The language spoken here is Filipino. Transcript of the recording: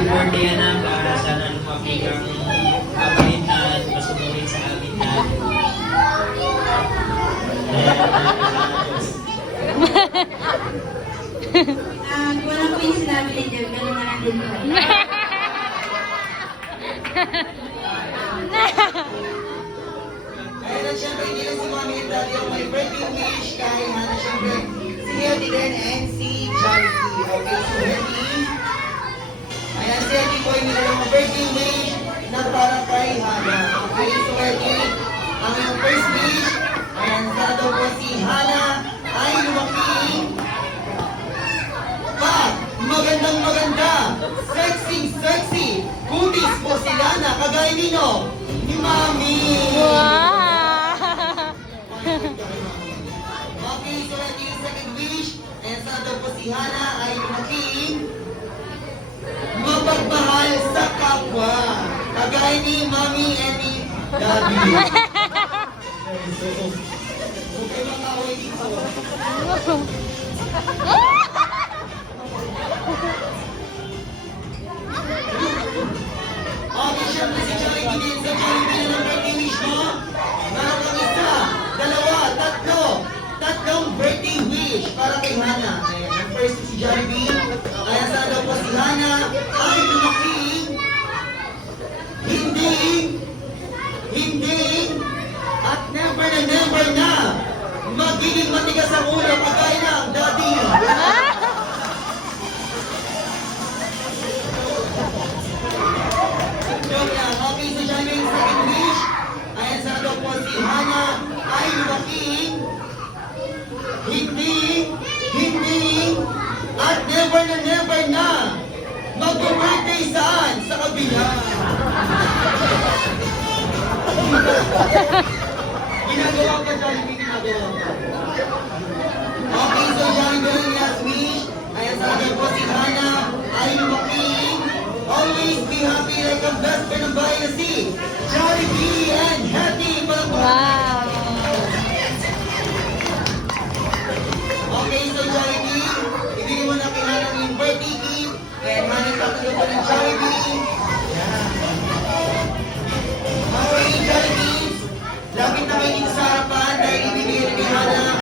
happy birthday anak. Sana lumaki kang mabait at masunurin sa amin lahat. Wala po yung sinabi ni Jeff, ganun na lang din po. Ayun na siyempre, hindi lang si Mami and Daddy ang may birthday wish kay Hana siyempre. Si Hetty din and si Charity. Okay, so Hetty. Ayan, si Hetty po ay nilalang birthday wish na para kay Hana. Okay, so Hetty, ang iyong first wish, ayan, sana daw po si Hana ay lumaki pa, magandang maganda, sexy sexy, kutis po sila na kagaya nino ni Mami. Wow! Okay, so Hetty, second wish, ayan, sana daw po si Hana ay lumaki mapagmahal sa kapwa, kagaya ni Mami and ni Daddy. Okay, mga kaway dito. Okay, syempre si Charity din. Sa Charity na ng birthday wish mo, meron kang isa, dalawa, tatlong birthday wish para kay Hana. Ayan, ang first si Charity. Kaya sana daw po si Hana ay lumaki hindi, at never na magiging matigas ang ulo kagaya ng Daddy. Joke lang. Okay, so siya yung second wish. Ayan, sana daw po si Hana ay lumaking hindi, at never na mag-birthday saan? Sa kabila. Ginagawa ka, Jollibee, ginagawa ka. Okay, so Jollibee yung last wish. Ayan, sana daw po si Hana ay lumaking always be happy like ang best friend ng bahay na si Jollibee and Hetty. Wow! Okay, so Jollibee, ibigay mo na kay Hana yung birthday gift. And Hana, tatanggap ko ng Jollibee